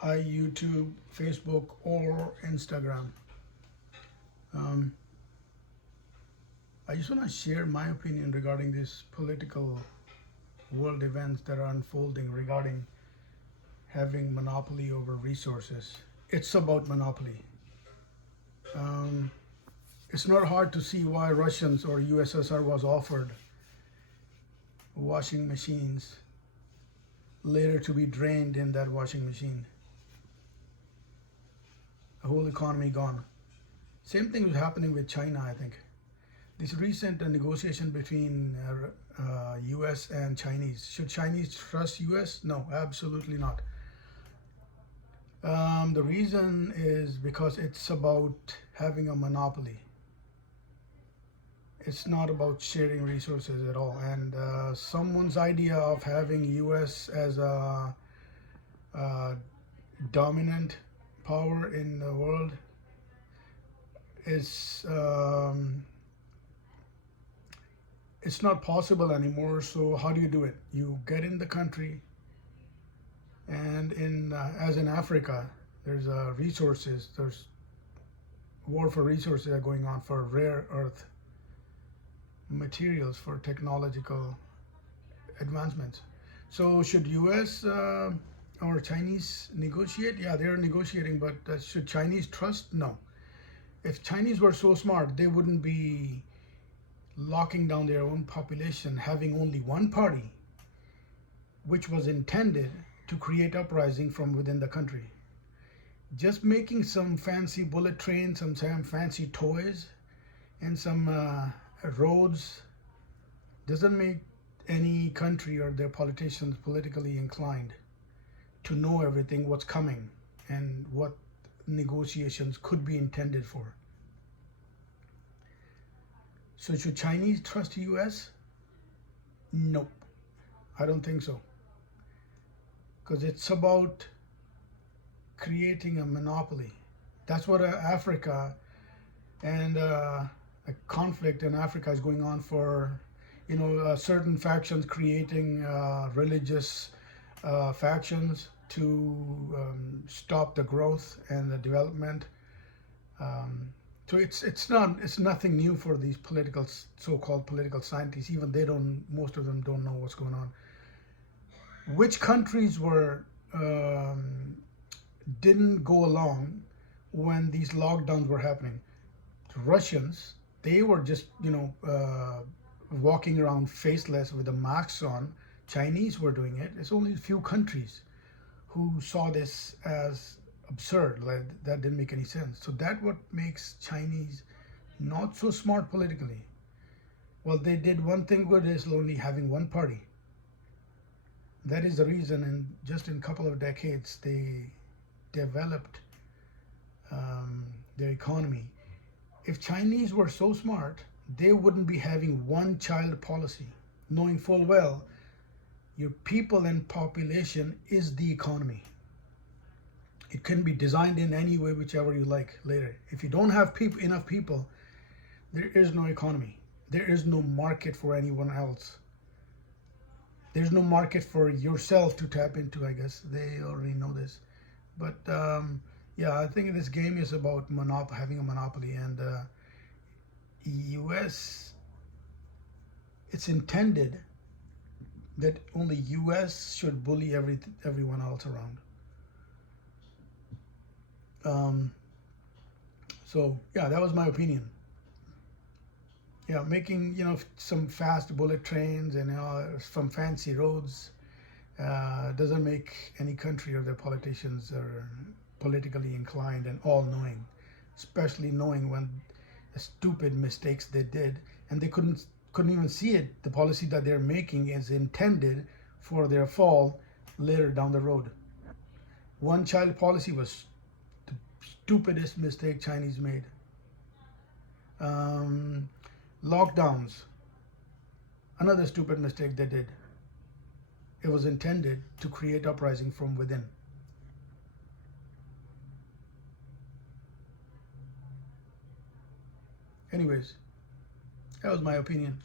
Hi, YouTube, Facebook, or Instagram. Um, I just want to share my opinion regarding these political world events that are unfolding regarding having monopoly over resources. It's about monopoly. Um, it's not hard to see why Russians or USSR was offered washing machines, later to be drained in that washing machine. The whole economy gone. Same thing was happening with China, I think. This recent negotiation between US and Chinese. Should Chinese trust US? No, absolutely not. The reason is because it's about having a monopoly. It's not about sharing resources at all. And someone's idea of having US as a dominant power in the world is it's not possible anymore. So how do you do it? You get in the country, and in as in Africa, there's resources. There's war for resources that are going on for rare earth materials for technological advancements. So should U.S. Or Chinese negotiate? Yeah, they're negotiating, but should Chinese trust? No. If Chinese were so smart, they wouldn't be locking down their own population, having only one party, which was intended to create uprising from within the country. Just making some fancy bullet trains, some fancy toys, and some roads doesn't make any country or their politicians politically inclined to know everything what's coming and what negotiations could be intended for. So should Chinese trust the US? Nope. I don't think so. Because it's about creating a monopoly. That's what Africa and a conflict in Africa is going on for, certain factions creating religious factions to stop the growth and the development. So it's nothing new for these so-called political scientists. Even most of them don't know what's going on. Which countries didn't go along when these lockdowns were happening? The Russians, they were just walking around faceless with the masks on. Chinese were doing it. It's only a few countries who saw this as absurd. Like, that didn't make any sense. So that what makes Chinese not so smart politically. Well, they did one thing good, is only having one party. That is the reason, and just in a couple of decades, they developed their economy. If Chinese were so smart, they wouldn't be having one child policy, knowing full well your people and population is the economy. It can be designed in any way, whichever you like later. If you don't have enough people, there is no economy. There is no market for anyone else. There's no market for yourself to tap into, I guess. They already know this. But yeah, I think this game is about having a monopoly. And US, it's intended that only US should bully everyone else around. So yeah, that was my opinion. Yeah, making some fast bullet trains and some fancy roads doesn't make any country or their politicians are politically inclined and all-knowing, especially knowing when the stupid mistakes they did, and they couldn't even see it. The policy that they're making is intended for their fall later down the road. One child policy was the stupidest mistake Chinese made. Lockdowns, another stupid mistake they did. It was intended to create uprising from within. Anyways, that was my opinion.